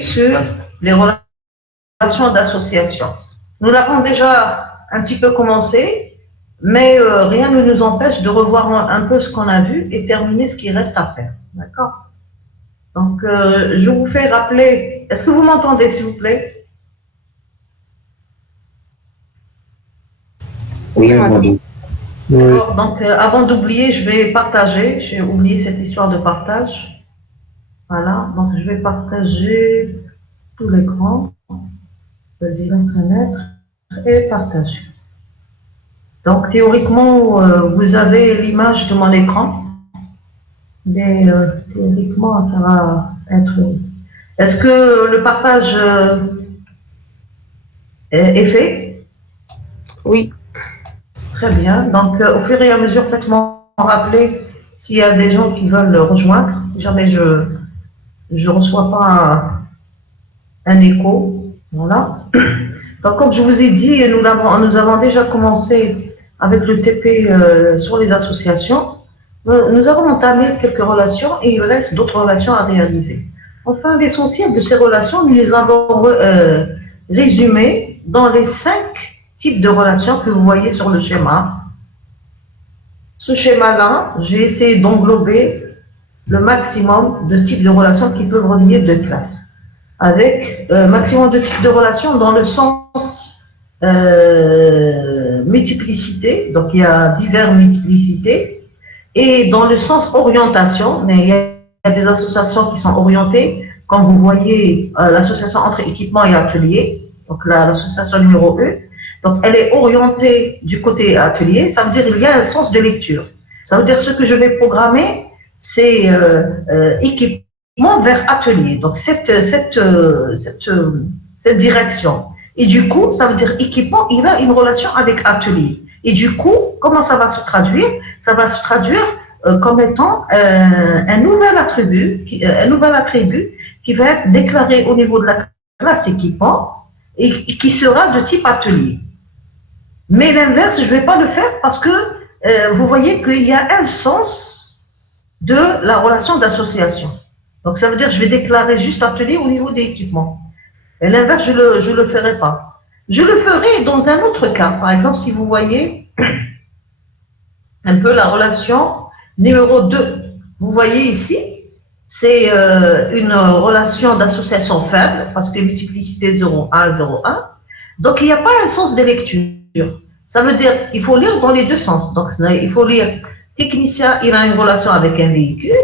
sur les relations d'association. Nous l'avons déjà un petit peu commencé, mais rien ne nous empêche de revoir un peu ce qu'on a vu et terminer ce qui reste à faire. D'accord? Donc, je vous fais rappeler. Est-ce que vous m'entendez, s'il vous plaît? Oui, madame. D'accord. Donc, avant d'oublier, je vais partager. J'ai oublié cette histoire de partage. Voilà. Donc, je vais partager tout l'écran. Vas-y, fenêtre et partager. Donc, théoriquement, vous avez l'image de mon écran. Mais théoriquement, ça va être. Est-ce que le partage est fait? Oui. Très bien. Donc, au fur et à mesure, faites-moi rappeler s'il y a des gens qui veulent rejoindre, si jamais je ne reçois pas un écho. Voilà. Donc, comme je vous ai dit, nous avons déjà commencé avec le TP sur les associations. Nous avons entamé quelques relations et il reste d'autres relations à réaliser. Enfin, l'essentiel de ces relations, nous les avons résumées dans les 5 types de relations que vous voyez sur le schéma. Ce schéma-là, j'ai essayé d'englober le maximum de types de relations qui peuvent relier deux classes. Avec maximum de types de relations dans le sens multiplicité, donc il y a diverses multiplicités, et dans le sens orientation, mais il y a des associations qui sont orientées, comme vous voyez l'association entre équipement et atelier, donc l'association numéro 1, donc elle est orientée du côté atelier, ça veut dire qu'il y a un sens de lecture. Ça veut dire ce que je vais programmer, c'est équipement vers atelier, donc cette direction. Et du coup, ça veut dire équipement, il a une relation avec atelier. Et du coup, comment ça va se traduire? Ça va se traduire comme étant un nouvel attribut qui va être déclaré au niveau de la classe équipement et qui sera de type atelier. Mais l'inverse, je ne vais pas le faire parce que vous voyez qu'il y a un sens de la relation d'association. Donc ça veut dire que je vais déclarer juste atelier au niveau des équipements. Et l'inverse, je ne le ferai pas. Je le ferai dans un autre cas. Par exemple, si vous voyez un peu la relation numéro 2. Vous voyez ici, c'est une relation d'association faible, parce que multiplicité 0,1, 0,1. Donc, il n'y a pas un sens de lecture. Ça veut dire qu'il faut lire dans les deux sens. Donc, il faut lire technicien, il a une relation avec un véhicule.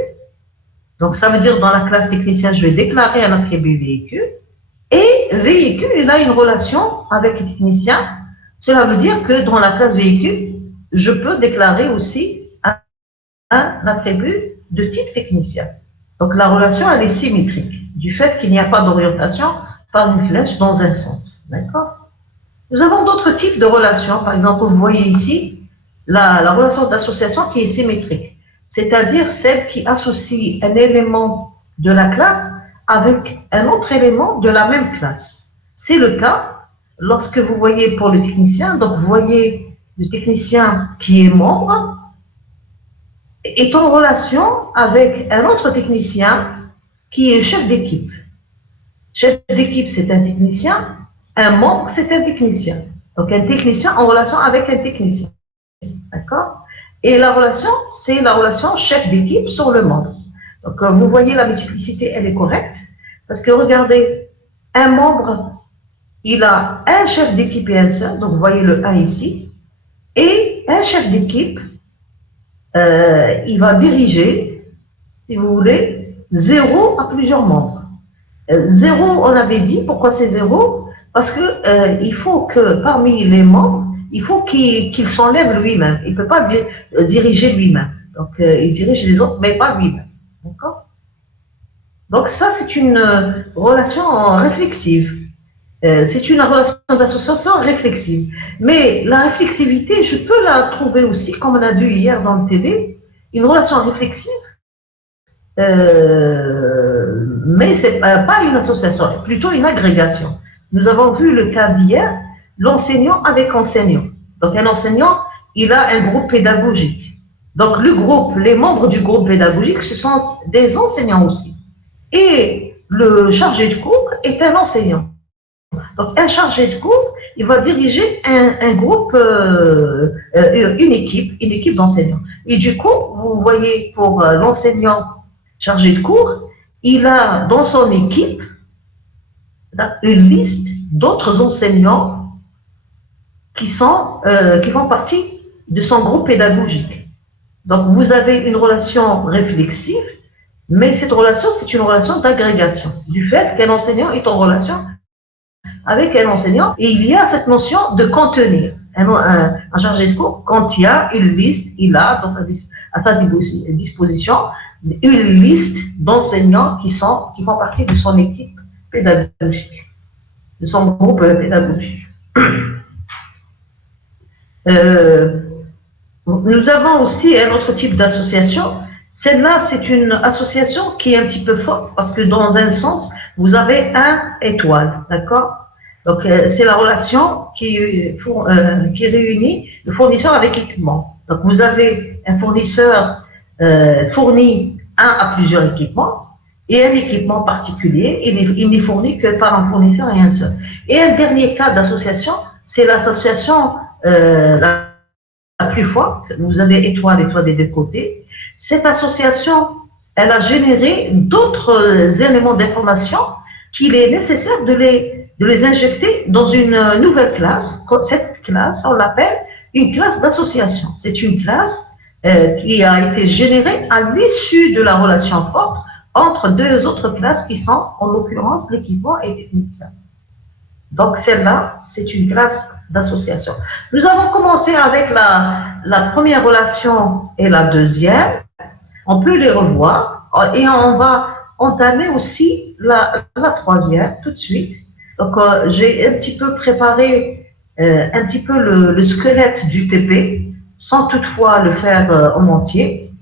Donc, ça veut dire dans la classe technicien, je vais déclarer un attribut véhicule. Et véhicule, il a une relation avec technicien. Cela veut dire que dans la classe véhicule, je peux déclarer aussi un attribut de type technicien. Donc la relation, elle est symétrique, du fait qu'il n'y a pas d'orientation par une flèche dans un sens. D'accord? Nous avons d'autres types de relations. Par exemple, vous voyez ici la relation d'association qui est symétrique, c'est-à-dire celle qui associe un élément de la classe avec un autre élément de la même classe. C'est le cas lorsque vous voyez pour le technicien, donc vous voyez le technicien qui est membre est en relation avec un autre technicien qui est chef d'équipe. Chef d'équipe, c'est un technicien, un membre, c'est un technicien. Donc un technicien en relation avec un technicien. D'accord? Et la relation, c'est la relation chef d'équipe sur le membre. Donc vous voyez la multiplicité, elle est correcte. Parce que regardez, un membre, il a un chef d'équipe et un seul, donc vous voyez le 1 ici, et un chef d'équipe, il va diriger, si vous voulez, 0 à plusieurs membres. 0, on avait dit, pourquoi c'est 0? Parce que il faut que parmi les membres, il faut qu'il s'enlève lui-même. Il ne peut pas diriger lui-même. Donc il dirige les autres, mais pas lui-même. D'accord? Donc ça, c'est une relation réflexive. C'est une relation d'association réflexive. Mais la réflexivité, je peux la trouver aussi, comme on a vu hier dans le TD, une relation réflexive, mais ce n'est pas une association, plutôt une agrégation. Nous avons vu le cas d'hier, l'enseignant avec enseignant. Donc un enseignant, il a un groupe pédagogique. Donc le groupe, les membres du groupe pédagogique, ce sont des enseignants aussi. Et le chargé de cours est un enseignant. Donc, un chargé de cours, il va diriger un groupe, une équipe d'enseignants. Et du coup, vous voyez, pour l'enseignant chargé de cours, il a dans son équipe une liste d'autres enseignants qui font partie de son groupe pédagogique. Donc, vous avez une relation réflexive, mais cette relation, c'est une relation d'agrégation, du fait qu'un enseignant est en relation avec un enseignant, et il y a cette notion de contenir. Un chargé de cours, quand il y a une liste, il a à sa disposition une liste d'enseignants qui font partie de son équipe pédagogique, de son groupe pédagogique. Nous avons aussi un autre type d'association. Celle-là, c'est une association qui est un petit peu forte parce que dans un sens, vous avez un étoile, d'accord? Donc, c'est la relation qui réunit le fournisseur avec l'équipement. Donc, vous avez un fournisseur fourni à plusieurs équipements et un équipement particulier. Il n'est fourni que par un fournisseur et un seul. Et un dernier cas d'association, c'est l'association la plus forte. Vous avez étoile des deux côtés. Cette association, elle a généré d'autres éléments d'information qu'il est nécessaire de les injecter dans une nouvelle classe. Cette classe, on l'appelle une classe d'association. C'est une classe qui a été générée à l'issue de la relation forte entre deux autres classes qui sont, en l'occurrence, l'équipement et les techniciens. Donc, celle-là, c'est une classe d'association. Nous avons commencé avec la première relation et la deuxième. On peut les revoir et on va entamer aussi la troisième tout de suite. Donc, j'ai un petit peu préparé un petit peu le squelette du TP, sans toutefois le faire en entier.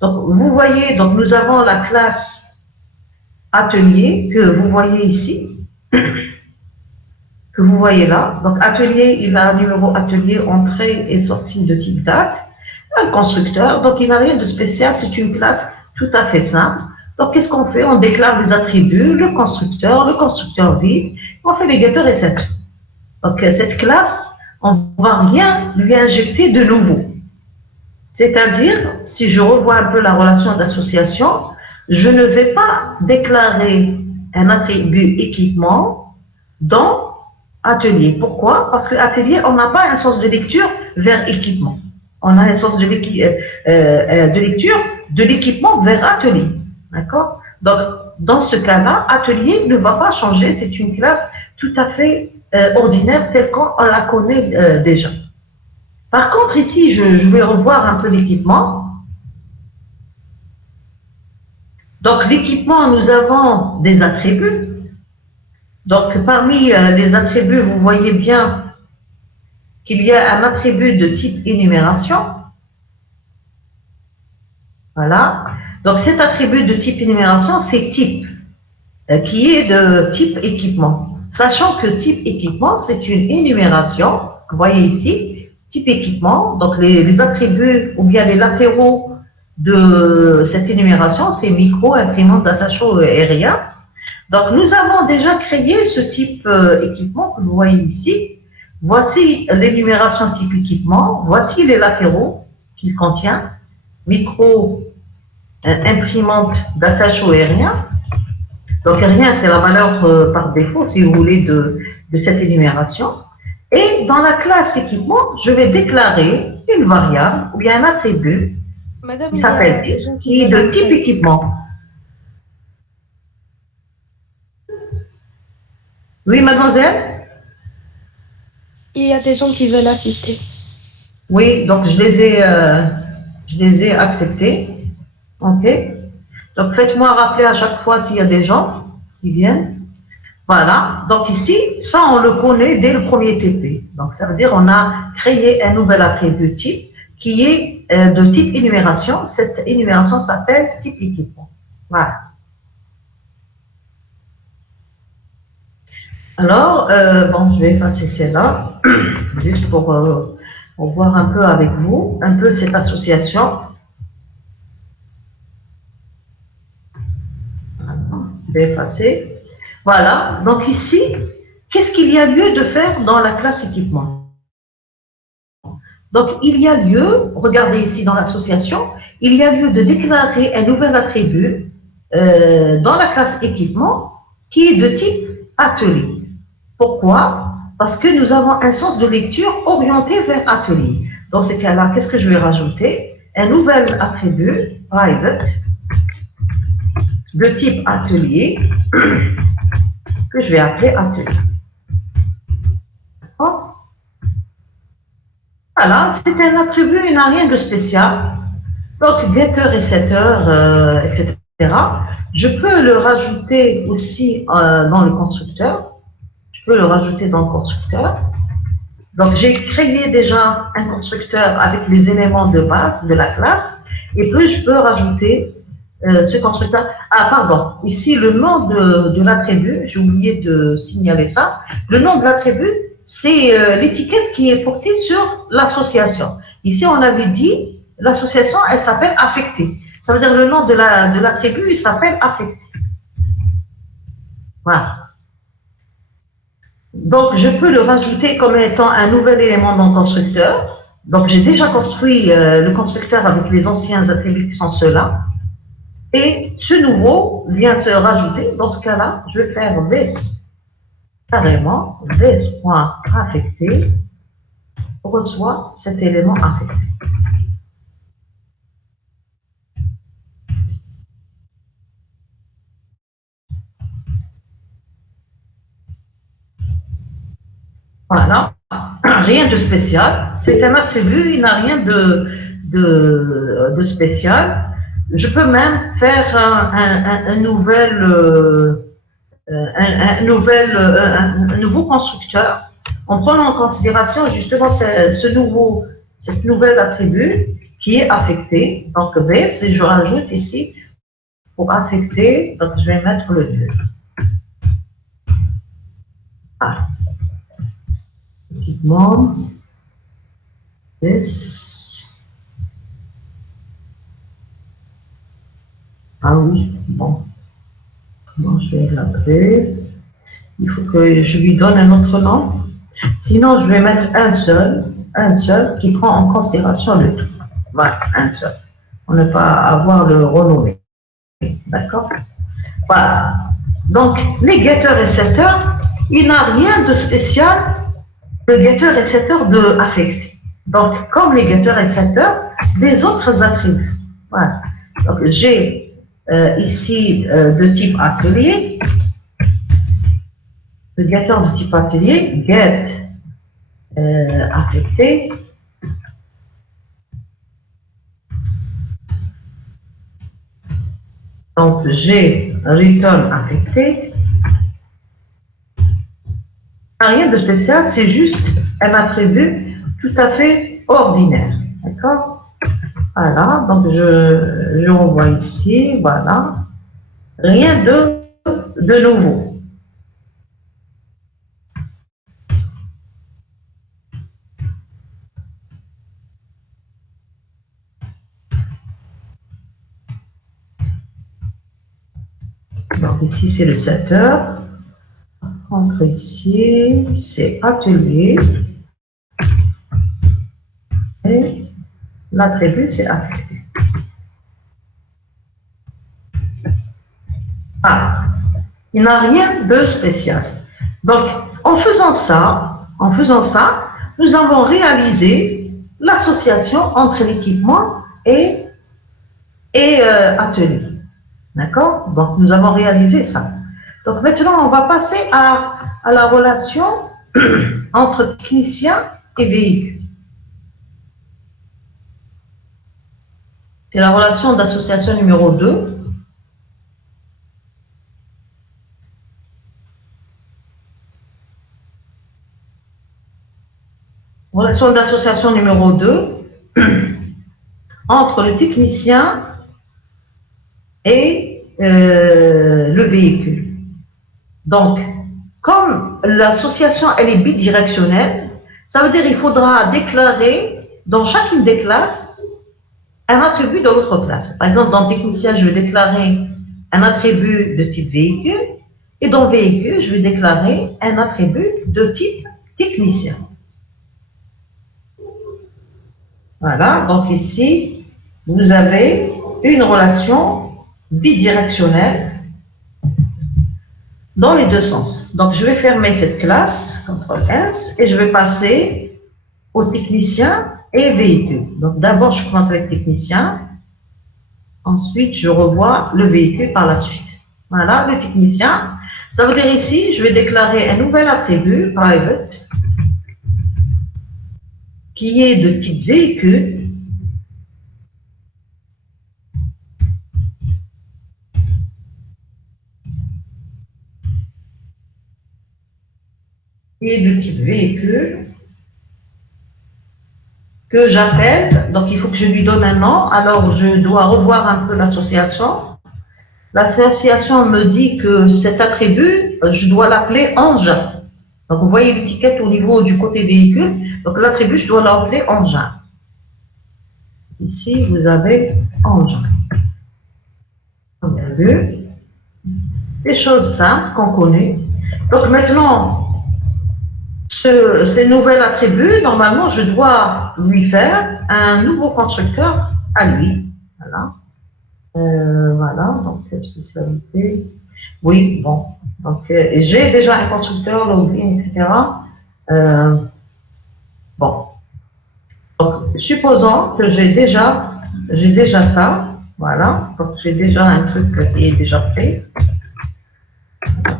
Donc, vous voyez, donc nous avons la classe atelier que vous voyez ici, que vous voyez là. Donc, atelier, il a un numéro atelier, entrée et sortie de type date. Un constructeur, donc il n'a rien de spécial, c'est une classe tout à fait simple. Donc, qu'est-ce qu'on fait? On déclare les attributs, le constructeur vide, on fait les getters et setters. Donc, cette classe, on ne va rien lui injecter de nouveau. C'est-à-dire, si je revois un peu la relation d'association, je ne vais pas déclarer un attribut équipement dans atelier. Pourquoi? Parce que atelier, on n'a pas un sens de lecture vers équipement. On a un sens de lecture de l'équipement vers atelier. D'accord? Donc, dans ce cas-là, atelier ne va pas changer. C'est une classe tout à fait ordinaire telle qu'on la connaît déjà. Par contre, ici, je vais revoir un peu l'équipement. Donc, l'équipement, nous avons des attributs. Donc, parmi les attributs, vous voyez bien qu'il y a un attribut de type énumération. Voilà. Donc, cet attribut de type énumération, c'est type, qui est de type équipement. Sachant que type équipement, c'est une énumération. Vous voyez ici, type équipement. Donc, les attributs ou bien les latéraux de cette énumération, c'est micro, imprimante, data show et rien. Donc, nous avons déjà créé ce type équipement que vous voyez ici. Voici l'énumération type équipement. Voici les latéraux qu'il contient. Micro, imprimante, data show et rien. Donc, rien, c'est la valeur par défaut, si vous voulez, de cette énumération. Et dans la classe équipement, je vais déclarer une variable ou bien un attribut Madame, qui s'appelle type, qui est de type équipement. Oui, mademoiselle? Il y a des gens qui veulent assister. Oui, donc je les ai acceptés. OK. Donc faites-moi rappeler à chaque fois s'il y a des gens qui viennent. Voilà. Donc ici, ça on le connaît dès le premier TP. Donc ça veut dire on a créé un nouvel attribut type qui est de type énumération. Cette énumération s'appelle type équipement. Voilà. Alors, bon, je vais effacer celle-là, juste pour voir un peu avec vous, un peu de cette association. Je vais effacer. Voilà. Donc ici, qu'est-ce qu'il y a lieu de faire dans la classe équipement? Donc il y a lieu, regardez ici dans l'association, il y a lieu de déclarer un nouvel attribut dans la classe équipement qui est de type atelier. Pourquoi? Parce que nous avons un sens de lecture orienté vers atelier. Dans ces cas-là, qu'est-ce que je vais rajouter? Un nouvel attribut, private, de type atelier, que je vais appeler atelier. Voilà, c'est un attribut, il n'a rien de spécial. Donc, getter et setter, etc. Je peux le rajouter aussi dans le constructeur. Je peux le rajouter dans le constructeur. Donc, j'ai créé déjà un constructeur avec les éléments de base de la classe. Et puis, je peux rajouter ce constructeur. Ah, pardon. Ici, le nom de l'attribut, j'ai oublié de signaler ça. Le nom de l'attribut, c'est l'étiquette qui est portée sur l'association. Ici, on avait dit, l'association, elle s'appelle affectée. Ça veut dire le nom de l'attribut, il s'appelle affecté. Voilà. Donc, je peux le rajouter comme étant un nouvel élément dans le constructeur. Donc, j'ai déjà construit le constructeur avec les anciens attributs qui sont ceux-là. Et ce nouveau vient se rajouter. Dans ce cas-là, je vais faire this, carrément, this.affecté reçoit cet élément affecté. Voilà, rien de spécial. C'est un attribut, il n'a rien de spécial. Je peux même faire un nouveau constructeur en prenant en considération justement cet nouvel attribut qui est affecté. Donc, B, si je rajoute ici, pour affecter, donc je vais mettre le 2. Ah. Équipement, this. Ah oui, bon. Comment je vais l'appeler? Il faut que je lui donne un autre nom. Sinon, je vais mettre un seul qui prend en considération le tout. Voilà, un seul. On ne va pas avoir le renommé. D'accord? Voilà. Donc, les getters et setters, il n'a rien de spécial, le getter et setter de affecté. Donc, comme les getters et setters, des autres attributs. Voilà. Donc, j'ai ici de type atelier, le getter de type atelier, get affecté, donc j'ai return affecté, rien de spécial, c'est juste un attribut tout à fait ordinaire, d'accord? Voilà, donc je renvoie ici, voilà, rien de nouveau. Donc ici c'est le setter. Entre ici, c'est atelier. Et l'attribut, c'est affecté. Ah, il n'a rien de spécial. Donc, en faisant ça, nous avons réalisé l'association entre l'équipement et atelier. D'accord? Donc, nous avons réalisé ça. Donc, maintenant, on va passer à la relation entre technicien et véhicule. C'est la relation d'association numéro 2. Relation d'association numéro 2 entre le technicien et le véhicule. Donc, comme l'association elle est bidirectionnelle, ça veut dire qu'il faudra déclarer dans chacune des classes un attribut de l'autre classe. Par exemple, dans technicien, je vais déclarer un attribut de type véhicule, et dans véhicule, je vais déclarer un attribut de type technicien. Voilà, donc ici, vous avez une relation bidirectionnelle dans les deux sens. Donc, je vais fermer cette classe, CTRL-S, et je vais passer au technicien et véhicule. Donc, d'abord, je commence avec technicien. Ensuite, je revois le véhicule par la suite. Voilà, le technicien. Ça veut dire ici, je vais déclarer un nouvel attribut, private, qui est de type véhicule. Qui est de type véhicule. Que j'appelle, donc il faut que je lui donne un nom, alors je dois revoir un peu l'association. L'association me dit que cet attribut, je dois l'appeler engin. Donc vous voyez l'étiquette au niveau du côté véhicule, donc l'attribut, je dois l'appeler engin. Ici, vous avez engin. Vous avez vu, des choses simples qu'on connaît. Donc maintenant, ces nouveaux attributs, normalement, je dois lui faire un nouveau constructeur à lui. Voilà. Voilà, donc spécialité. Oui, bon. Donc, j'ai déjà un constructeur, login, etc. Bon. Donc, supposons que j'ai déjà ça. Voilà. Donc, j'ai déjà un truc qui est déjà fait.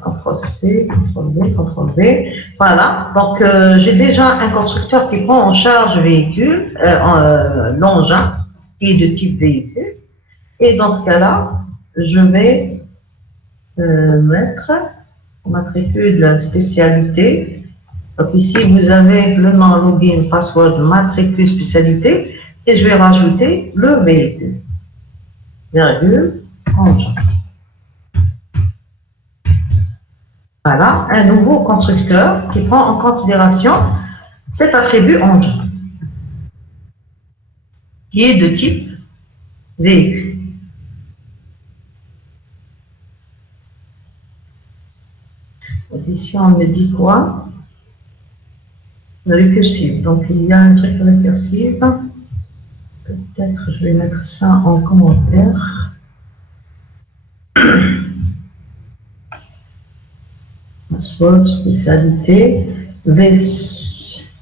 CTRL-C, CTRL-V, CTRL-V. Voilà, donc j'ai déjà un constructeur qui prend en charge véhicule, l'engin, qui est de type véhicule. Et dans ce cas-là, je vais mettre matricule spécialité. Donc ici, vous avez le nom, login, password, matricule spécialité. Et je vais rajouter le véhicule. Virgule, engin. Voilà, un nouveau constructeur qui prend en considération cet attribut engin, qui est de type véhicule. Donc ici, on me dit quoi? Le récursif. Donc, il y a un truc récursif. Peut-être je vais mettre ça en commentaire. Password, spécialité, VS.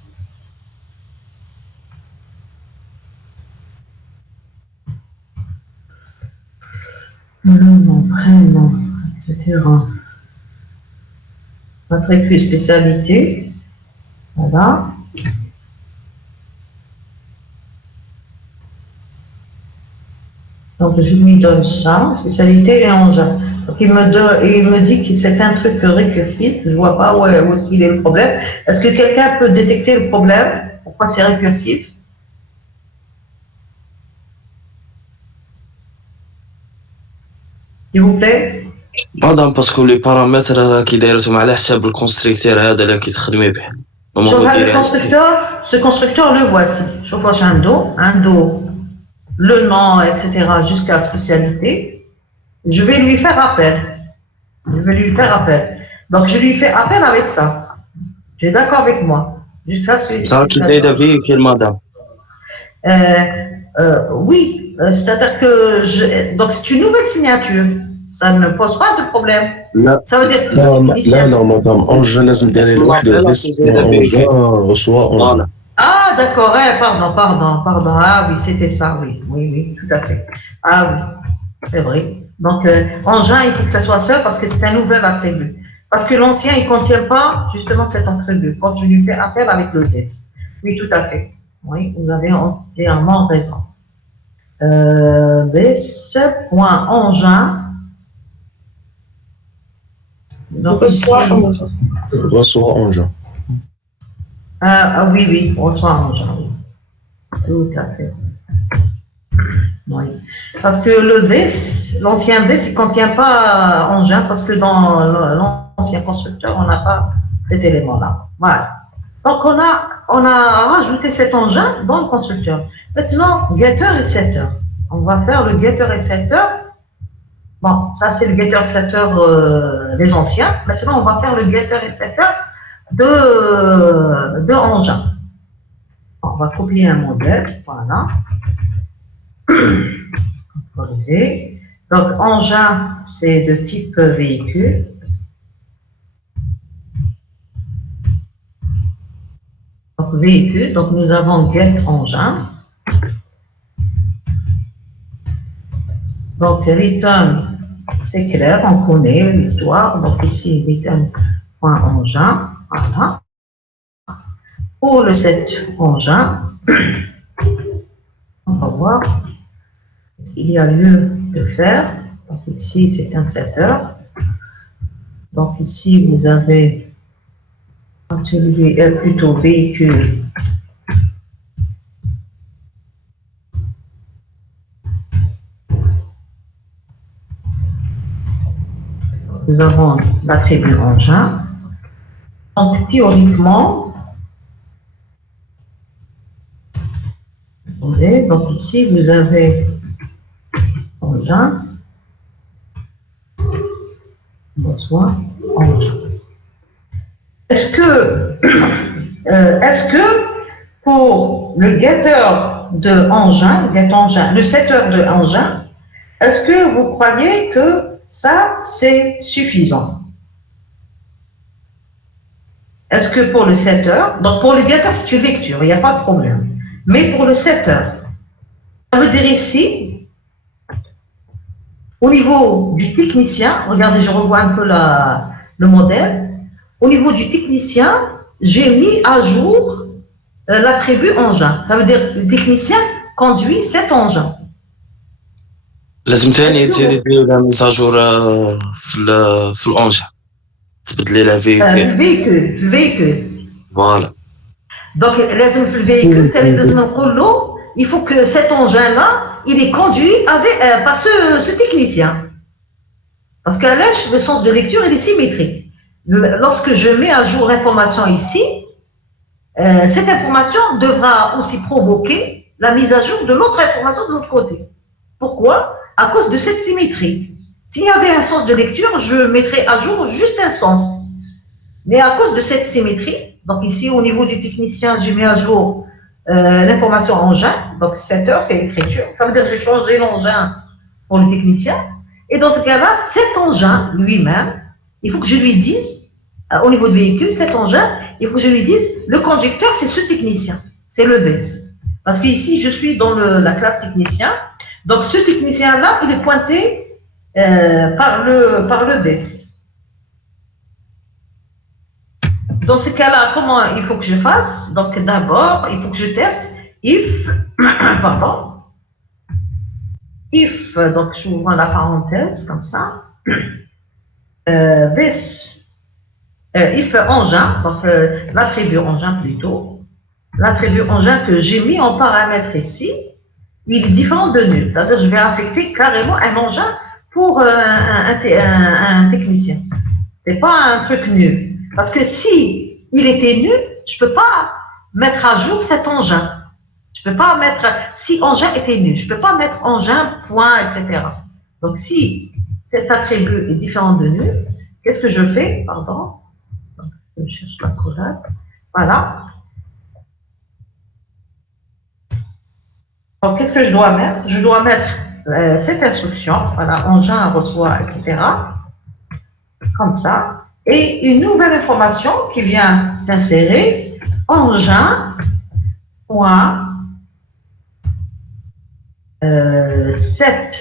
Nom, prénom, etc. Matricule spécialité. Voilà. Donc, je lui donne ça, spécialité et engin. Donc, il me dit que c'est un truc récursif. Je ne vois pas où est-ce qu'il est le problème. Est-ce que quelqu'un peut détecter le problème? Pourquoi c'est récursif? S'il vous plaît. بعضهم باسكو لي بارامتر راه كيدايرتهم على حساب الكونستركتور هذا اللي كتخدمي به. Ce constructeur, le voici. Je vois un dos, le nom, etc. jusqu'à spécialité. Je vais lui faire appel. Donc, je lui fais appel avec ça. Tu es d'accord avec moi? Jusqu'à ce ça qui زايده véhicule madame. Oui, c'est-à-dire que donc c'est une nouvelle signature. Ça ne pose pas de problème. لا Ça veut dire لا لا مدام اونجا لازم ديري لوحده اونجا reçoit اونجا. Ah, d'accord, pardon. Ah oui, c'était ça, oui, tout à fait. Ah oui, c'est vrai. Donc, engin, il faut que ça soit seul parce que c'est un nouvel attribut. Parce que l'ancien, il ne contient pas justement cet attribut. Quand je lui fais appel avec le test. Oui, tout à fait. Oui, vous avez entièrement raison. This.engin. Donc, reçoit engin. Oui, reçoit engin, oui. Tout à fait. Oui. Parce que le this, l'ancien this, il ne contient pas engin parce que dans l'ancien constructeur, on n'a pas cet élément-là. Voilà. Donc, on a rajouté cet engin dans le constructeur. Maintenant, getter et setter. On va faire le getter et setter Bon, ça c'est le getter setter des anciens. Maintenant, on va faire le getter et setter de engin. On va copier un modèle, voilà. Relever. Donc, engin, c'est de type véhicule. Donc, véhicule, donc nous avons get engin. Donc, return, c'est clair, on connaît l'histoire. Donc, ici, return.engin, voilà. Pour le set engin, on va voir ce qu'il y a lieu de faire. Donc, ici, c'est un setter. Donc, ici, vous avez plutôt véhicule. Nous avons l'attribut engin. Donc, théoriquement, attendez, donc ici, vous avez engin, besoin, engin. Est-ce que pour le getter de engin, le setter de engin, est-ce que vous croyez que ça, c'est suffisant? Est-ce que pour le setter, donc pour le getter, c'est une lecture, il n'y a pas de problème. Mais pour le setter, ça veut dire ici, au niveau du technicien, regardez, je revois un peu le modèle. Au niveau du technicien, j'ai mis à jour l'attribut engin. Ça veut dire que le technicien conduit cet engin. لازم تاني تزيدي دير ميس اجور في الانجا تبدلي لا في الvéhicule. فوالا. Donc, le véhicule, il faut que cet engin-là, il est conduit par ce technicien. Parce qu'à l'âge, le sens de lecture, il est symétrique. Lorsque je mets à jour l'information ici, cette information devra aussi provoquer la mise à jour de l'autre information de l'autre côté. Pourquoi? À cause de cette symétrie. S'il y avait un sens de lecture, je mettrais à jour juste un sens. Mais à cause de cette symétrie, donc ici au niveau du technicien, j'ai mis à jour l'information engin, donc setter, c'est l'écriture. Ça veut dire que j'ai changé l'engin pour le technicien. Et dans ce cas-là, cet engin lui-même, il faut que je lui dise, au niveau de véhicule, cet engin, il faut que je lui dise, le conducteur, c'est ce technicien, c'est le VES. Parce qu'ici, je suis dans la classe technicien, donc ce technicien-là, il est pointé par le VES. Dans ce cas-là, comment il faut que je fasse? Donc d'abord, il faut que je teste if, donc je ouvre la parenthèse comme ça, if engin, donc l'attribut engin plutôt, l'attribut engin que j'ai mis en paramètre ici, il est différent de nul. C'est-à-dire que je vais affecter carrément un engin pour un technicien. C'est pas un truc nul. Parce que si il était nul, je peux pas mettre à jour cet engin. Je peux pas mettre, si engin était nul, je peux pas mettre engin, point, etc. Donc si cet attribut est différent de nul, qu'est-ce que je fais? Pardon. Donc, je cherche la collab. Voilà. Donc, qu'est-ce que je dois mettre? Je dois mettre cette instruction, voilà, engin reçoit, etc. Comme ça. Et une nouvelle information qui vient s'insérer, engin, point, set.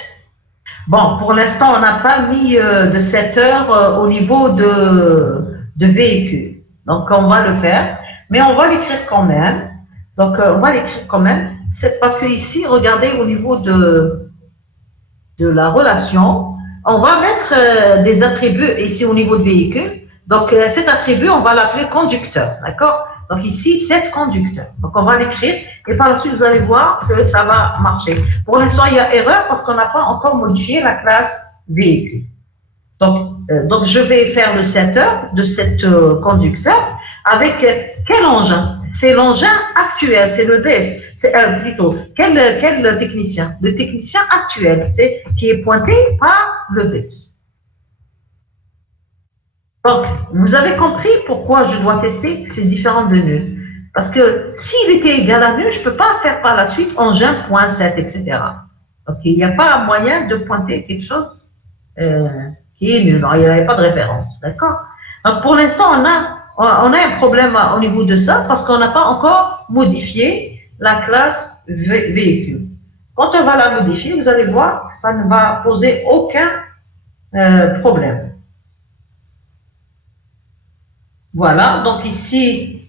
Bon, pour l'instant, on n'a pas mis de setter au niveau de véhicule. Donc, on va le faire, mais on va l'écrire quand même. Donc, on va l'écrire quand même. C'est parce que ici, regardez, au niveau de la relation, on va mettre des attributs ici au niveau de véhicule. Donc, cet attribut, on va l'appeler conducteur, d'accord? Donc, ici, set conducteur. Donc, on va l'écrire et par la suite, vous allez voir que ça va marcher. Pour l'instant, il y a erreur parce qu'on n'a pas encore modifié la classe véhicule. Donc je vais faire le setter de cet conducteur avec quel engin? c'est l'engin actuel, c'est le DES. C'est plutôt, quel technicien? Le technicien actuel, c'est qui est pointé par le DES. Donc, vous avez compris pourquoi je dois tester ces différentes de nœuds. Parce que s'il était égal à nœud, je ne peux pas faire par la suite engin.7, etc. Donc, il n'y a pas moyen de pointer quelque chose qui est nul. Il n'y avait pas de référence. D'accord? Donc, pour l'instant, on a un problème au niveau de ça parce qu'on n'a pas encore modifié la classe véhicule. Quand on va la modifier, vous allez voir que ça ne va poser aucun problème. Voilà, donc ici,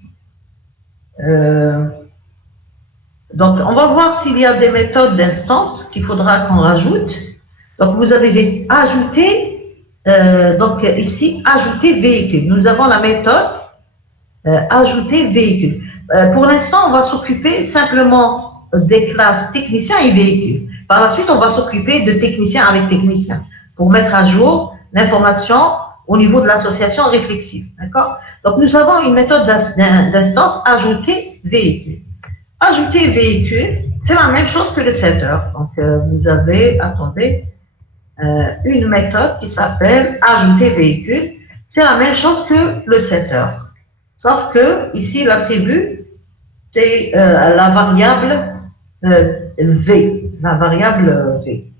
donc on va voir s'il y a des méthodes d'instance qu'il faudra qu'on rajoute. Donc vous avez ajouté, donc ici, ajouter véhicule. Nous avons la méthode ajouter véhicule. Pour l'instant, on va s'occuper simplement des classes technicien et véhicule. Par la suite, on va s'occuper de technicien avec technicien pour mettre à jour l'information au niveau de l'association réflexive. D'accord? Donc, nous avons une méthode d'instance ajouter véhicule. Ajouter véhicule, c'est la même chose que le setter. Donc, vous avez, attendez, une méthode qui s'appelle ajouter véhicule. C'est la même chose que le setter. Sauf que, ici, l'attribut, c'est la variable V. La variable V.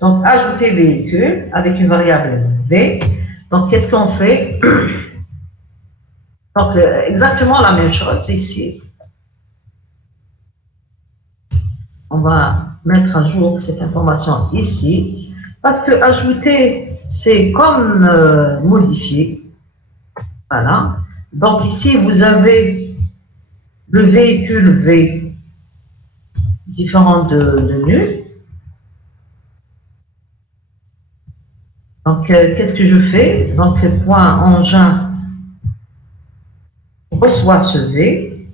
Donc, ajouter véhicule avec une variable V. Donc, qu'est-ce qu'on fait? Donc, exactement la même chose ici. On va mettre à jour cette information ici. Parce que ajouter, c'est comme modifier. Voilà. Donc, ici, vous avez le véhicule V différent de nœuds. Donc, qu'est-ce que je fais? Donc, point engin reçoit ce V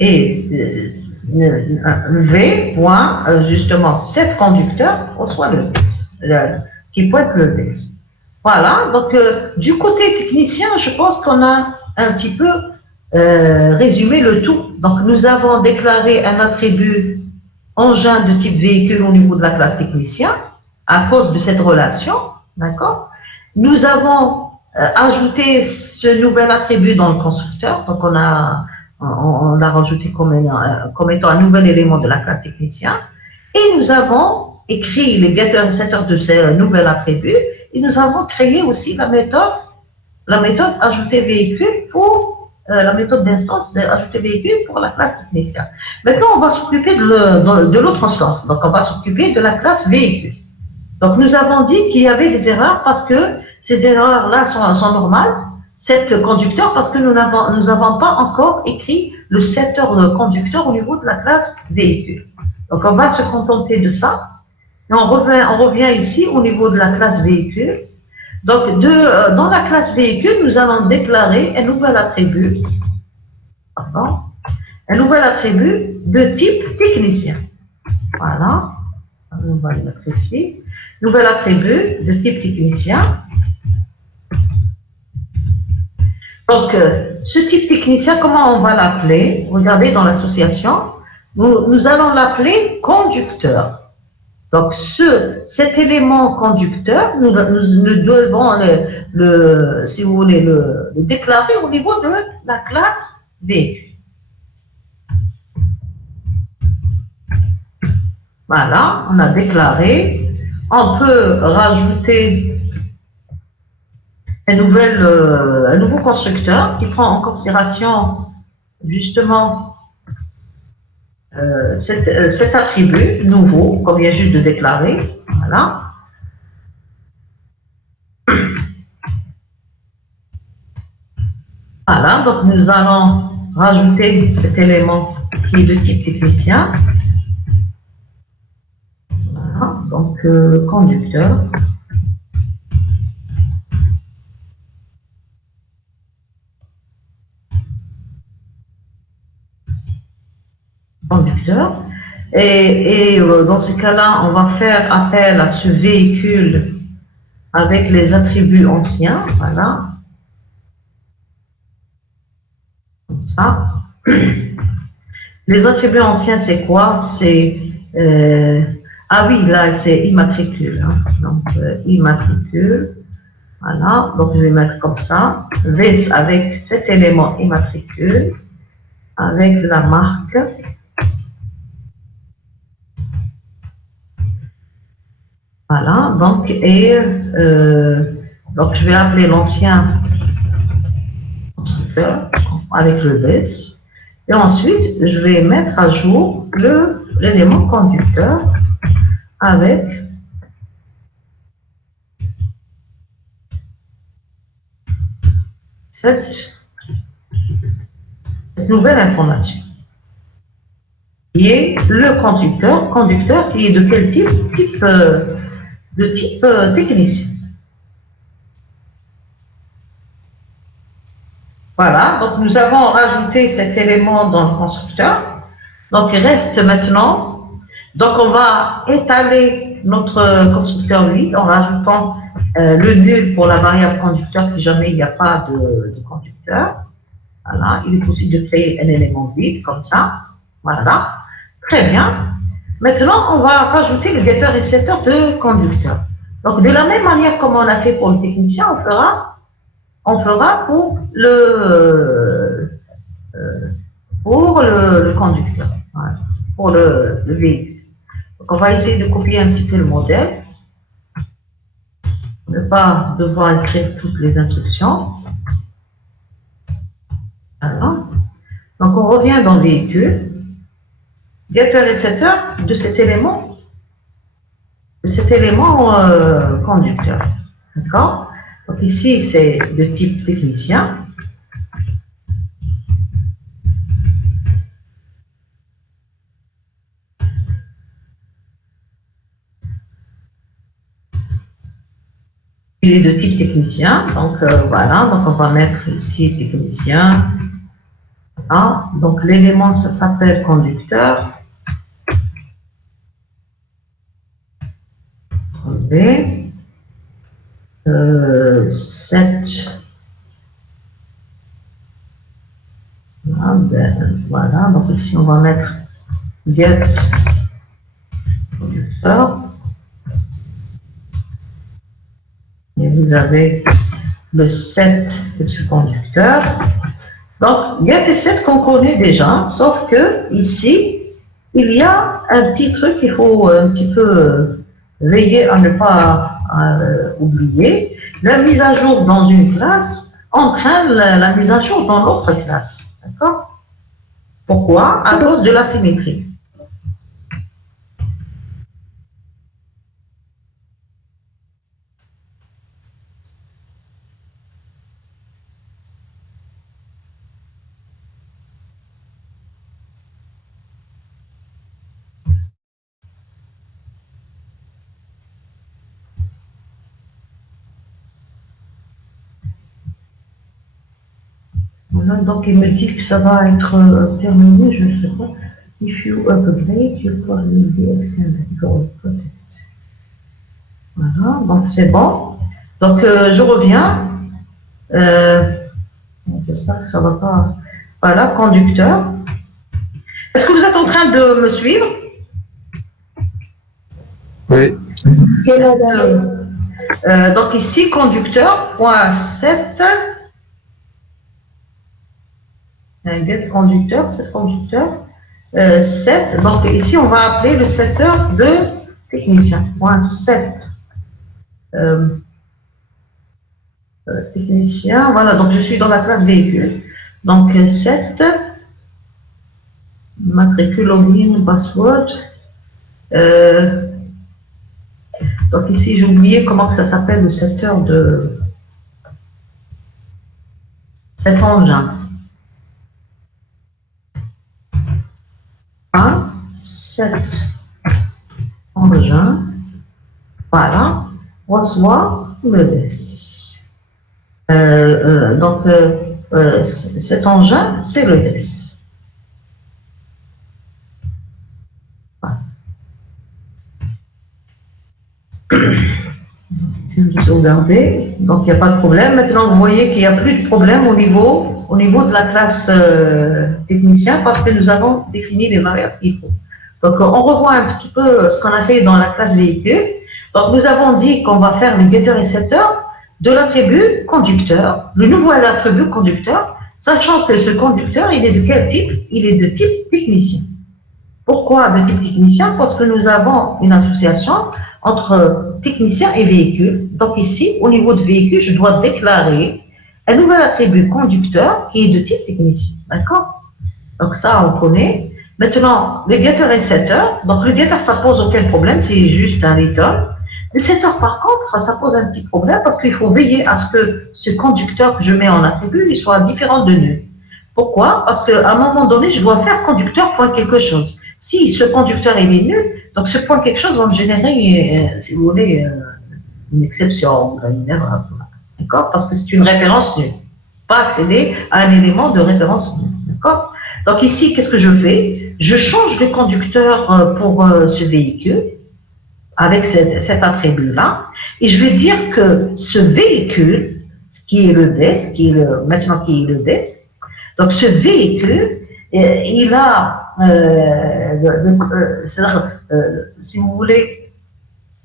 et V, point, justement, cet conducteur reçoit le V, qui pointe le V. Voilà, donc, du côté technicien, je pense qu'on a un petit peu résumé le tout. Donc, nous avons déclaré un attribut engin de type véhicule au niveau de la classe technicien, à cause de cette relation, d'accord? Nous avons ajouté ce nouvel attribut dans le constructeur, donc on l'a rajouté comme étant un nouvel élément de la classe technicien, et nous avons écrit les getters et setters de ce nouvel attribut, et nous avons créé aussi la méthode ajouter véhicule pour la méthode d'instance d'ajouter véhicule pour la classe technicien. Maintenant, on va s'occuper de l'autre sens, donc on va s'occuper de la classe véhicule. Donc, nous avons dit qu'il y avait des erreurs parce que ces erreurs-là sont normales. Set conducteur, parce que nous n'avons pas encore écrit le setter conducteur au niveau de la classe véhicule. Donc, on va se contenter de ça. Et on revient ici au niveau de la classe véhicule. Donc, dans la classe véhicule, nous allons déclarer un nouvel attribut. Pardon, un nouvel attribut de type technicien. Voilà. On va le mettre ici. Nouvel attribut de type technicien. Donc, ce type technicien, comment on va l'appeler? Regardez dans l'association, nous allons l'appeler conducteur. Donc, cet élément conducteur, nous devons si vous voulez, le déclarer au niveau de la classe véhicule. Voilà, on a déclaré. On peut rajouter un nouveau constructeur qui prend en considération justement cet attribut nouveau qu'on vient juste de déclarer. Voilà. Voilà, donc nous allons rajouter cet élément qui est de type technicien. Voilà, donc conducteur. Conducteur. Et dans ce cas-là, on va faire appel à ce véhicule avec les attributs anciens. Voilà. ça. Les attributs anciens, c'est quoi? C'est ah oui, là, c'est immatricule. Hein. Donc, immatricule. Voilà. Donc, je vais mettre comme ça. This avec cet élément immatricule, avec la marque. Voilà. Donc, donc je vais appeler l'ancien constructeur avec le this. Et ensuite, je vais mettre à jour l'élément conducteur avec cette nouvelle information. Qui est le conducteur qui est de quel type de type technicien. Voilà, donc nous avons rajouté cet élément dans le constructeur. Donc il reste maintenant, donc on va étaler notre constructeur vide en rajoutant le nul pour la variable conducteur si jamais il n'y a pas de conducteur. Voilà, il est possible de créer un élément vide comme ça. Voilà, très bien. Maintenant, on va rajouter le getter et setter de conducteur. Donc de la même manière comme on a fait pour le technicien, on fera pour le conducteur, voilà, pour le véhicule. Donc on va essayer de copier un petit peu le modèle, ne pas devoir écrire toutes les instructions. Voilà. Donc on revient dans le véhicule, getter et setter de cet élément conducteur. D'accord? Donc ici, c'est de type technicien. Il est de type technicien. Donc voilà, donc on va mettre ici technicien. Voilà. Donc l'élément, ça s'appelle conducteur. Relevé. 7. Voilà, donc ici on va mettre get conducteur. Et vous avez le set de ce conducteur. Donc get et set qu'on connaît déjà, sauf que ici il y a un petit truc qu'il faut un petit peu veiller à ne pas oublier. La mise à jour dans une classe entraîne la mise à jour dans l'autre classe. D'accord? Pourquoi? À cause de la symétrie. Voilà, donc il me dit que ça va être terminé, je ne sais pas. If you upgrade, you will be extended. Go protect. Voilà, donc c'est bon. Donc je reviens. J'espère que ça va pas. Voilà, conducteur. Est-ce que vous êtes en train de me suivre? Oui. Donc ici, conducteur, point 7. Get conducteur, c'est conducteur. 7. Donc ici, on va appeler le setter de technicien. Point 7. Technicien, voilà, donc je suis dans la classe véhicule. Donc 7. Matricule, login, password. Donc ici, j'ai oublié comment que ça s'appelle le setter de cet engin. 1, 7 engin. Voilà. Reçoit le DES. Donc cet engin, c'est le DES. Voilà. Si vous sauvegardez, donc il n'y a pas de problème. Maintenant, vous voyez qu'il n'y a plus de problème au niveau de la classe technicien parce que nous avons défini les variables qu'il faut. Donc, on revoit un petit peu ce qu'on a fait dans la classe véhicule. Donc, nous avons dit qu'on va faire le getter et setter de l'attribut conducteur, le nouveau attribut conducteur, sachant que ce conducteur, il est de quel type? Il est de type technicien. Pourquoi de type technicien? Parce que nous avons une association entre technicien et véhicule. Donc ici, au niveau de véhicule, je dois déclarer un nouvel attribut conducteur qui est de type technicien. D'accord? Donc ça, on connaît. Maintenant, le getter et setter. Donc le getter, ça pose aucun problème, c'est juste un return. Le setter, par contre, ça pose un petit problème parce qu'il faut veiller à ce que ce conducteur que je mets en attribut, il soit différent de nul. Pourquoi? Parce qu'à un moment donné, je dois faire conducteur point quelque chose. Si ce conducteur est nul, donc ce point quelque chose va me générer, si vous voulez, une exception, une erreur. D'accord? Parce que c'est une référence nulle. Pas accéder à un élément de référence nulle. D'accord? Donc ici, qu'est-ce que je fais? Je change de conducteur pour ce véhicule avec cet attribut-là, et je vais dire que ce véhicule, qui est le DES, maintenant qui est le DES, donc ce véhicule, il a, si vous voulez,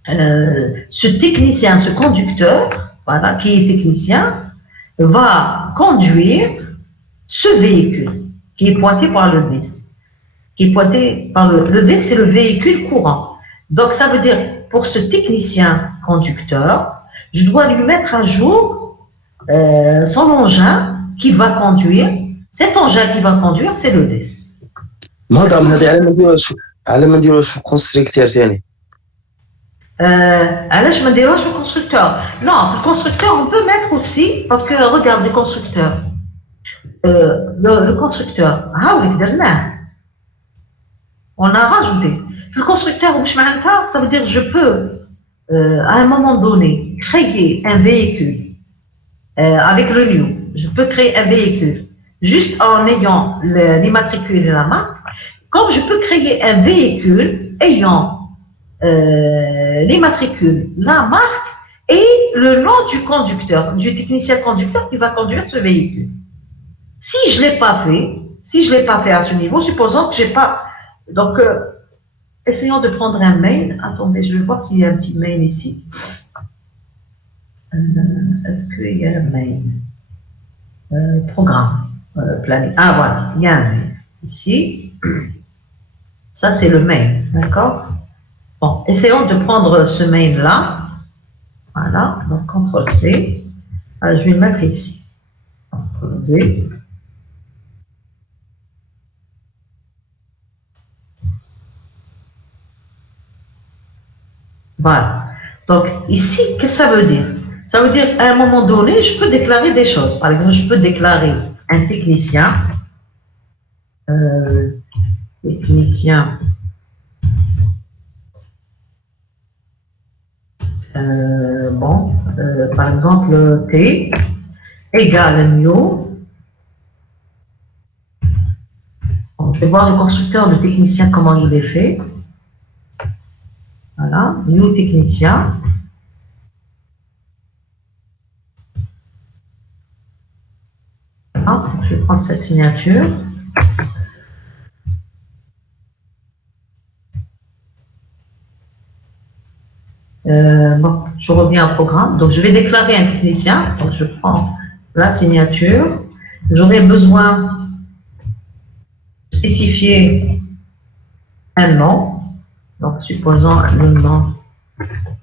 ce technicien, ce conducteur, voilà, qui est technicien, va conduire ce véhicule qui est pointé par le DES. Qui est pointé par le DES, c'est le véhicule courant. Donc ça veut dire, pour ce technicien conducteur, je dois lui mettre à jour son engin qui va conduire. Cet engin qui va conduire, c'est le DES. مدام هذه على ما نديروش في كونستريكتير ثاني. علاش ما نديروش في الكونستركتور؟ Non, le constructeur, on peut mettre aussi, parce que regarde le constructeur. Le constructeur, هاوليك درناه. On a rajouté. Le constructeur, ça veut dire je peux, à un moment donné, créer un véhicule avec le new. Je peux créer un véhicule juste en ayant l'immatricule et la marque. Comme je peux créer un véhicule ayant l'immatricule, la marque et le nom du conducteur, du technicien conducteur qui va conduire ce véhicule. Si je ne l'ai pas fait, à ce niveau, supposons que je n'ai pas... Donc, essayons de prendre un mail. Attendez, je vais voir s'il y a un petit mail ici. Est-ce qu'il y a un mail? Programme, planning. Ah, voilà, il y a un mail. Ici, ça c'est le mail, d'accord? Bon, essayons de prendre ce mail-là. Voilà, donc CTRL-C. Je vais le mettre ici. CTRL-V. Voilà. Donc, ici, qu'est-ce que ça veut dire? Ça veut dire, à un moment donné, je peux déclarer des choses. Par exemple, je peux déclarer un technicien. Par exemple, T égale new. Je vais voir le constructeur de technicien, comment il est fait. Voilà, new technicien. Voilà, je vais prendre cette signature. Bon, je reviens au programme. Donc, je vais déclarer un technicien. Donc, je prends la signature. J'aurai besoin de spécifier un nom. Donc, supposons le nom,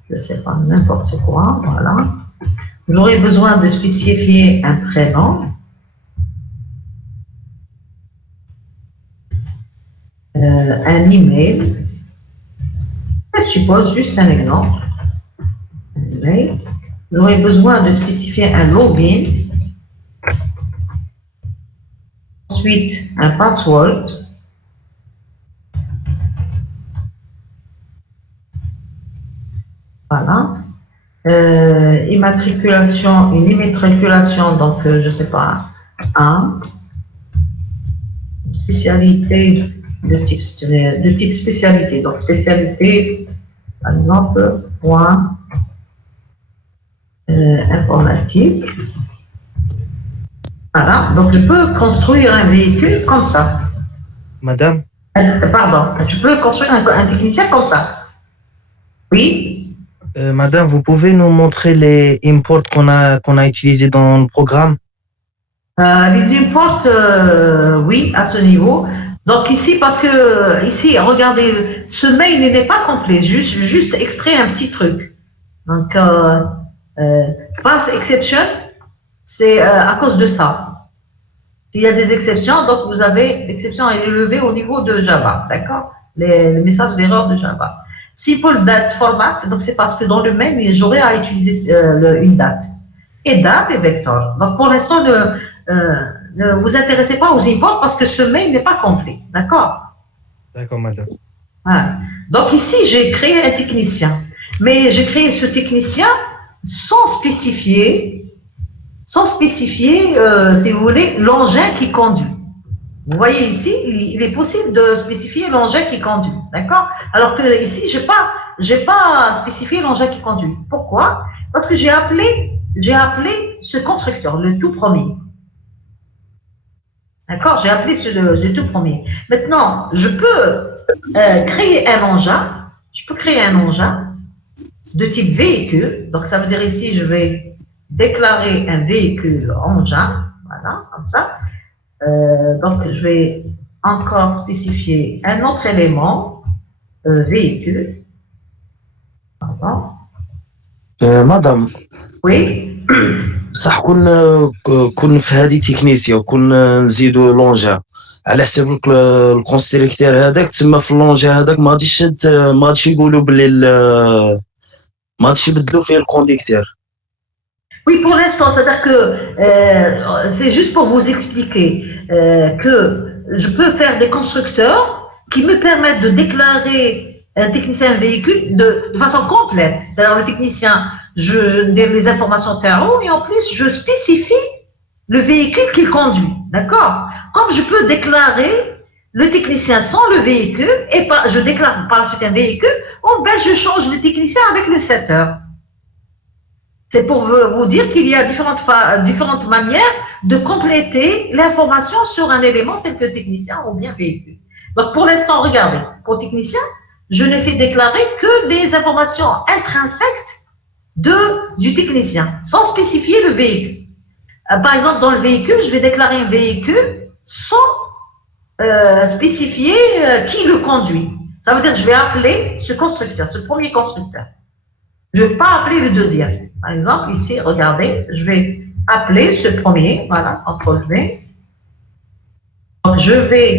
je ne sais pas, n'importe quoi, voilà. J'aurai besoin de spécifier un prénom. Un email. Je suppose juste un exemple. Un email. J'aurai besoin de spécifier un login. Ensuite, un password. Voilà. Immatriculation, une immatriculation, donc je ne sais pas, un. Spécialité de type spécialité. Donc spécialité, par exemple, point informatique. Voilà, donc je peux construire un véhicule comme ça. Madame, Pardon, je peux construire un technicien comme ça. Oui. Madame, vous pouvez nous montrer les imports qu'on a utilisés dans le programme? Les imports, oui, à ce niveau. Donc ici, parce que ici, regardez, ce mail n'est pas complet, juste extrait un petit truc. Donc, pass exception, c'est à cause de ça. S'il y a des exceptions, donc vous avez exception à élever au niveau de Java, d'accord? Les messages d'erreur de Java. Simple date format, donc c'est parce que dans le mail, j'aurais à utiliser une date. Et date et vecteur. Donc pour l'instant, ne vous intéressez pas aux imports parce que ce mail n'est pas complet, d'accord? D'accord, madame. Voilà. Donc ici, j'ai créé un technicien. Mais j'ai créé ce technicien sans spécifier, si vous voulez, l'engin qui conduit. Vous voyez ici, il est possible de spécifier l'engin qui conduit, d'accord? Alors que ici, j'ai pas spécifié l'engin qui conduit. Pourquoi? Parce que j'ai appelé ce constructeur, le tout premier. D'accord? J'ai appelé le tout premier. Maintenant, je peux créer un engin. Je peux créer un engin de type véhicule. Donc, ça veut dire ici, je vais déclarer un véhicule engin. Voilà, comme ça. Donc, je vais encore spécifier un autre élément, véhicule. Pardon. مدام Oui. صح كون في هذه تكنيسيا وكون نزيدو لونجا على حساب الكونستريكتير هذاك تما في اللونجا هذاك ما غاديش يقولوا بلي ما غاديش يبدلوا فيه الكونديكتير. Oui, pour l'instant, c'est-à-dire que c'est juste pour vous expliquer que je peux faire des constructeurs qui me permettent de déclarer un technicien véhicule de façon complète. C'est-à-dire le technicien, je donne les informations terreau et en plus, je spécifie le véhicule qu'il conduit. D'accord? Comme je peux déclarer le technicien sans le véhicule et je déclare par la suite un véhicule, ben je change le technicien avec le setter. C'est pour vous dire qu'il y a différentes manières de compléter l'information sur un élément tel que technicien ou bien véhicule. Donc pour l'instant, regardez, pour technicien, je ne fais déclarer que les informations intrinsèques du technicien, sans spécifier le véhicule. Par exemple, dans le véhicule, je vais déclarer un véhicule sans spécifier qui le conduit. Ça veut dire que je vais appeler ce constructeur, ce premier constructeur. Je ne vais pas appeler le deuxième. Par exemple, ici, regardez, je vais appeler ce premier, voilà, CTRL V. Donc, je vais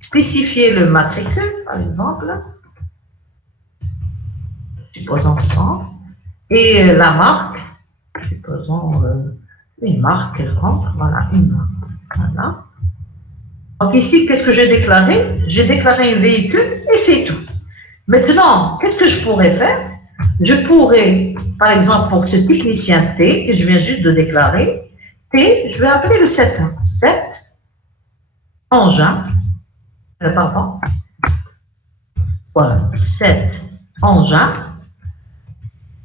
spécifier le matricule, par exemple, supposons 100, et la marque, supposons une marque quelconque, voilà, une marque, voilà. Donc ici, qu'est-ce que j'ai déclaré? J'ai déclaré un véhicule et c'est tout. Maintenant, qu'est-ce que je pourrais faire? Je pourrais, par exemple, pour ce technicien T, que je viens juste de déclarer, T, je vais appeler le 7 engin, pardon, voilà, 7 engin.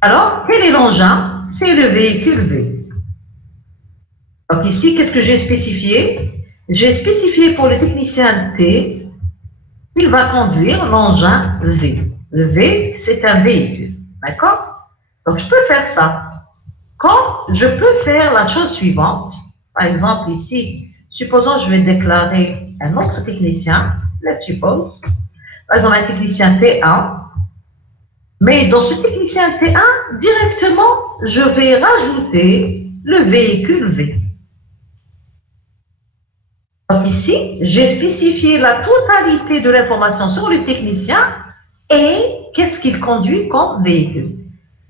Alors, quel est l'engin? C'est le véhicule V. Donc ici, qu'est-ce que j'ai spécifié? J'ai spécifié pour le technicien T, il va conduire l'engin V. Le V, c'est un véhicule. D'accord? Donc, je peux faire ça. Comme je peux faire la chose suivante, par exemple ici, supposons je vais déclarer un autre technicien, let's suppose, par exemple un technicien T1, mais dans ce technicien T1, directement, je vais rajouter le véhicule V. Donc ici, j'ai spécifié la totalité de l'information sur le technicien et qu'est-ce qu'il conduit comme véhicule.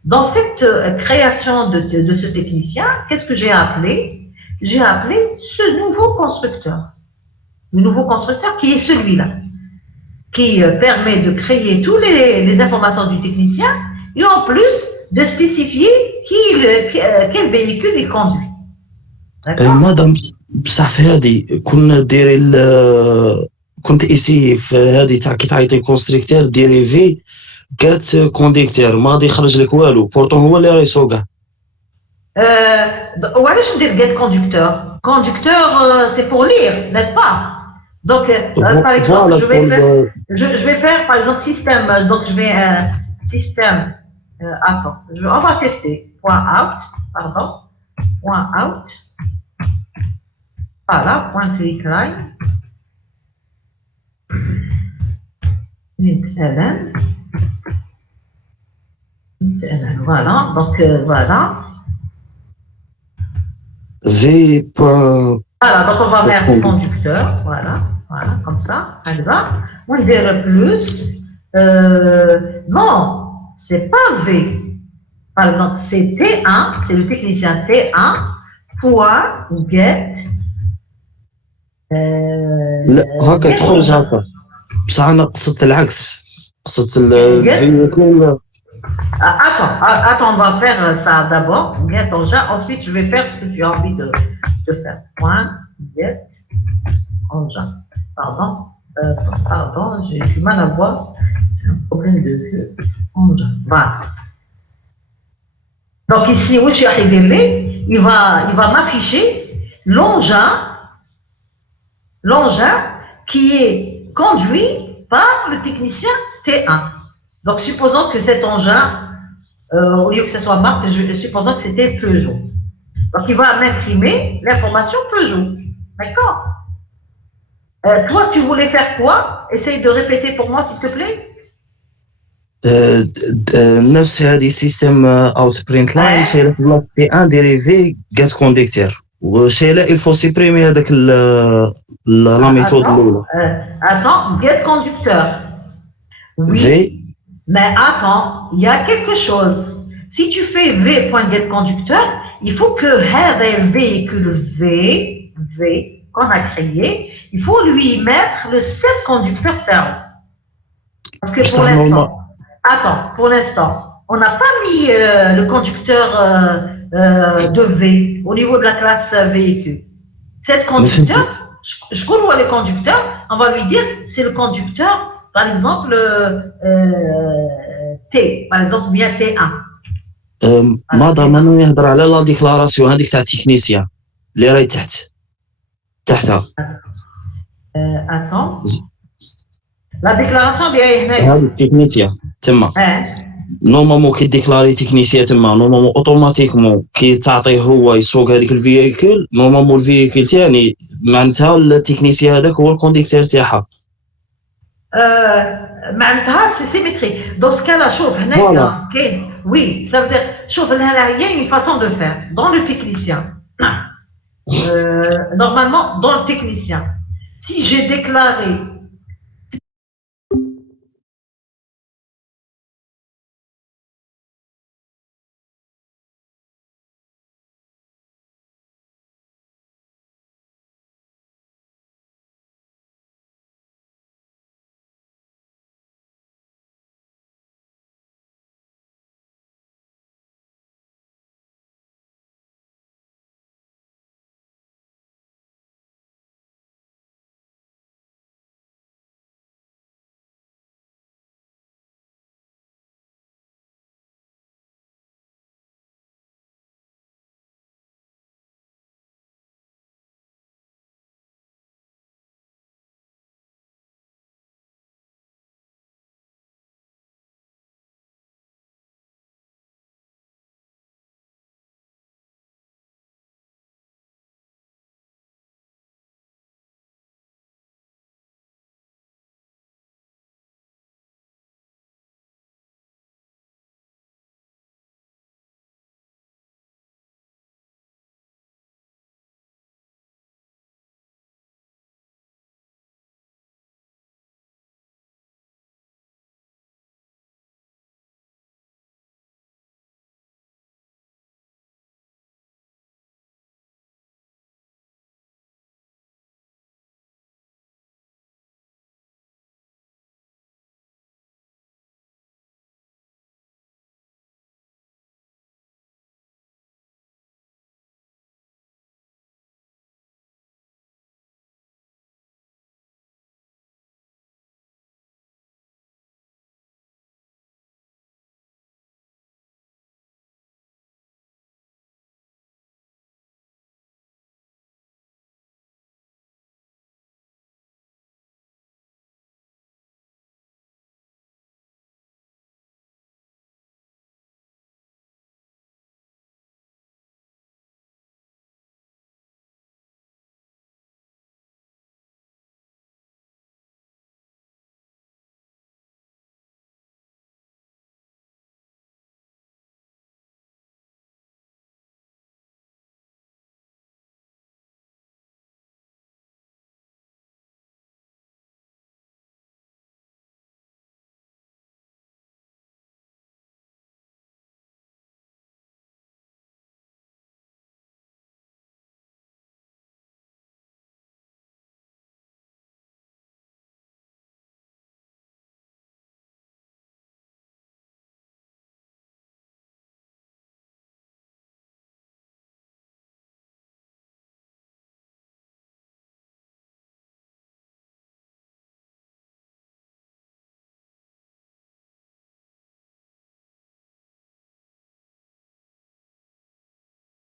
Dans cette création de ce technicien, qu'est-ce que j'ai appelé? J'ai appelé ce nouveau constructeur. Le nouveau constructeur qui est celui-là, qui permet de créer toutes les informations du technicien et en plus de spécifier quel véhicule il conduit. مدام بصح في هذه كنا ديري كنت اسي في هذه تاع كي تعيطي كونستريكتير ديري في كات كونديكتير ما غادي يخرج لك والو بورتو هو اللي راه يسوقه Voilà, je veux dire conducteur. Conducteur, c'est pour lire, n'est-ce pas? Donc, par exemple, je vais faire, par exemple, système. Donc, je vais système. Attends, on va tester. Point out, pardon. Point out. Voilà, point click line. ln. Voilà, donc voilà. V. Voilà, donc on va mettre conducteur, voilà, comme ça, elle va. On dirait plus. Non, c'est pas V. Par exemple, c'est T1, c'est le technicien T1, point get. لا هكا تخرج هكا بصح انا قصدت العكس قصدت الفيكول. Attends, on va faire ça d'abord. Get engin. Ensuite, je vais faire ce que tu as envie de faire. Point get engin. Pardon, j'ai du mal à voir. J'ai un problème de vue. Engin. Voilà. Donc ici, où j'ai arrivé, il va m'afficher l'engin qui est conduit par le technicien T1. Donc, supposons que cet engin, au lieu que ce soit marque, supposons que c'était Peugeot. Donc, il va m'imprimer l'information Peugeot. D'accord? Toi, tu voulais faire quoi? Essaye de répéter pour moi, s'il te plaît. نفس هذه سيستم اوت برينت لاين شايله في بلاصه تي ان ديريفي جات كونديكتور وشايله الفو سيبريمي هذاك لا ميثود الاولى. Attends, get conducteur. Oui. Mais attends, il y a quelque chose. Si tu fais v.getConducteur, il faut que le véhicule V qu'on a créé, il faut lui mettre le set conducteur terme. Parce que pour l'instant, on n'a pas mis le conducteur de V au niveau de la classe véhicule. Cet conducteur, je connais le conducteur, on va lui dire c'est le conducteur. Par exemple, T, par exemple, bien T1. ماذا ما يهضر على لا ديكلاراسيون هذيك تاع التكنيسيان اللي راهي تحتها. Attends. La déclaration bien هنا. هذه التكنيسيان تما. نورمالمون كي ديكلاري تكنيسيان تما نورمالمون اوتوماتيكمون كي تعطيه هو يسوق هذيك الفييكول نورمالمون الفييكول تاعي معناتها التكنيسيان هذاك هو الكونديكتور تاعها. معناتها سي سيميتريك دون سكالا شوف هنايا كاين وي ça veut dire شوف هنا il y a une façon de faire dans le technicien normalement dans le technicien si j'ai déclaré